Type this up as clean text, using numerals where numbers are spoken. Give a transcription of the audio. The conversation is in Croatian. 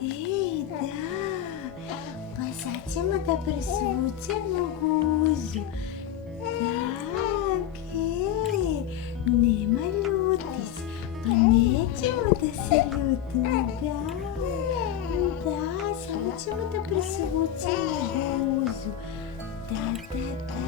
Ей, да, pasācam apresucam guzu. Так, немалютись, понечем это салютно, да, самочем это присвуцем гузу. Да-да-да.